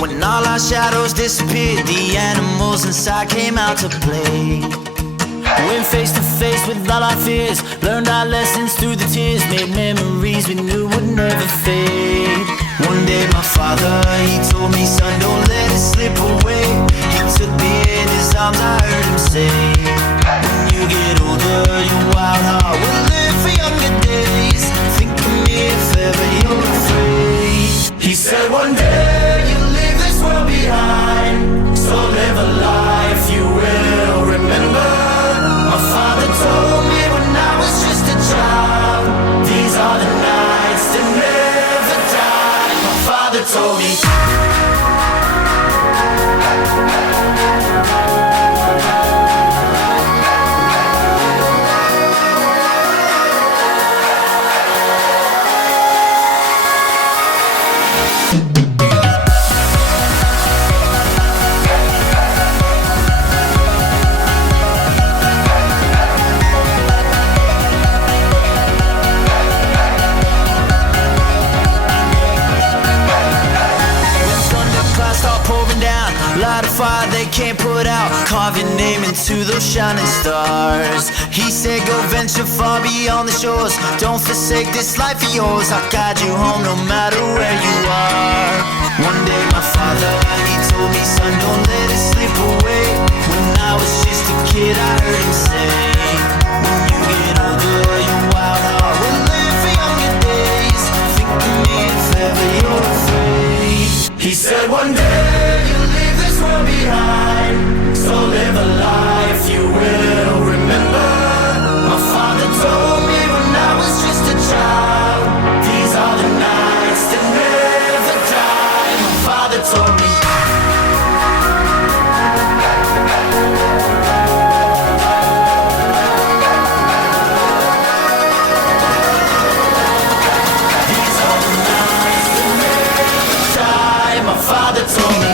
when all our shadows disappeared, the animals inside came out to play. Went face to face with all our fears, learned our lessons through the tears, made memories we knew would never fade. One day my father, he told me, son, don't let it slip away. He took me in his arms, I heard him say, when you get older, your wild heart will live for younger days. Think of me if ever you're afraid. He said one day you'll leave this world behind, so live a life you will remember. My father told me when I was just a child, these are the nights that never die. My father told me. Light a fire they can't put out, carve your name into those shining stars. He said go venture far beyond the shores, don't forsake this life of yours. I'll guide you home no matter where you are. One day my father, he told me, son, don't let it slip away. When I was just a kid I heard him say, when you get older your wild heart will live for younger days. Think of me if ever you're afraid. He said one day you'll leave this world behind, so live a life you will remember. My father told me when I was just a child, these are the nights that never die. My father told me. These are the nights that never die. My father told me.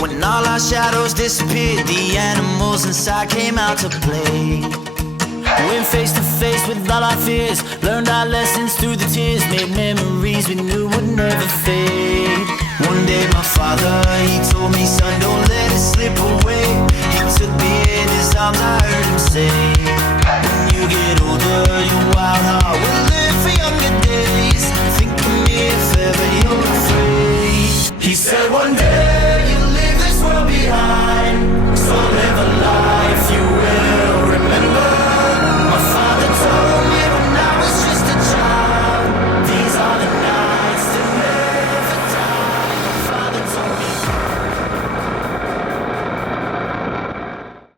When all our shadows disappeared, the animals inside came out to play. Went face to face with all our fears, learned our lessons through the tears, made memories we knew would never fade. One day my father, he